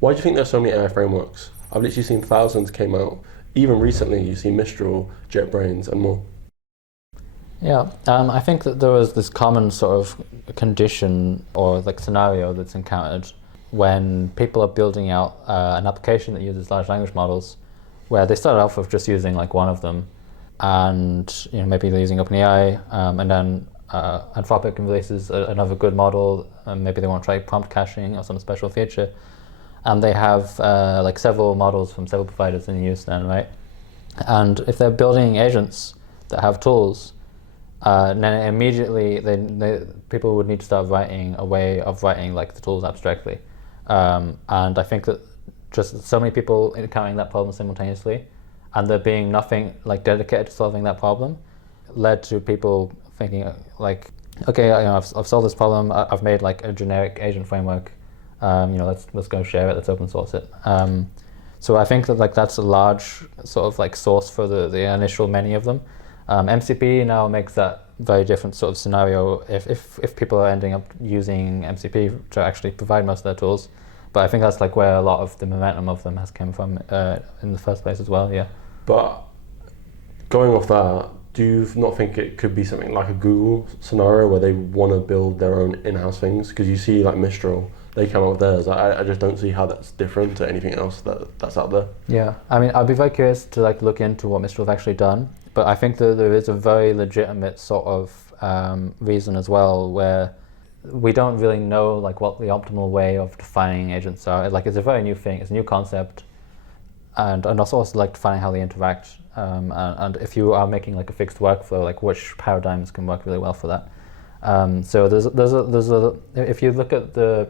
Why do you think there's so many AI frameworks? I've literally seen thousands came out. Even recently, you see Mistral, JetBrains, and more. Yeah, I think that there was this common sort of condition or like scenario that's encountered when people are building out an application that uses large language models, where they start off with just using like one of them, and maybe they're using OpenAI, and then Anthropic releases another good model, and maybe they want to try prompt caching or some special feature, and they have like several models from several providers in use then, right? And if they're building agents that have tools, then immediately people would need to start writing a way of writing like the tools abstractly. And I think that just so many people encountering that problem simultaneously, and there being nothing like dedicated to solving that problem, led to people thinking like, okay, I've solved this problem. I've made like a generic agent framework. Let's go share it. Let's open source it. So I think that like that's a large sort of like source for the initial many of them. MCP now makes that very different sort of scenario if people are ending up using MCP to actually provide most of their tools. But I think that's like where a lot of the momentum of them has come from in the first place as well, yeah. But going off that, do you not think it could be something like a Google scenario where they want to build their own in-house things? Because you see like Mistral, they come up with theirs. I just don't see how that's different to anything else that's out there. Yeah, I mean, I'd be very curious to like look into what Mistral have actually done, but I think that there is a very legitimate sort of reason as well where we don't really know like what the optimal way of defining agents are. Like it's a very new thing, it's a new concept, and also like defining how they interact. And if you are making like a fixed workflow, like which paradigms can work really well for that. So there's a if you look at the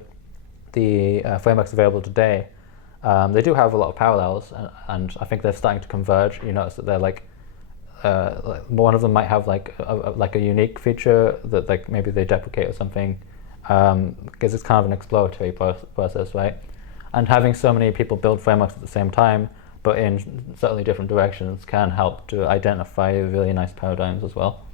frameworks available today, they do have a lot of parallels, and I think they're starting to converge. You notice that they're like one of them might have like a unique feature that like maybe they deprecate or something, because it's kind of an exploratory process, right? And having so many people build frameworks at the same time, but in certainly different directions, can help to identify really nice paradigms as well.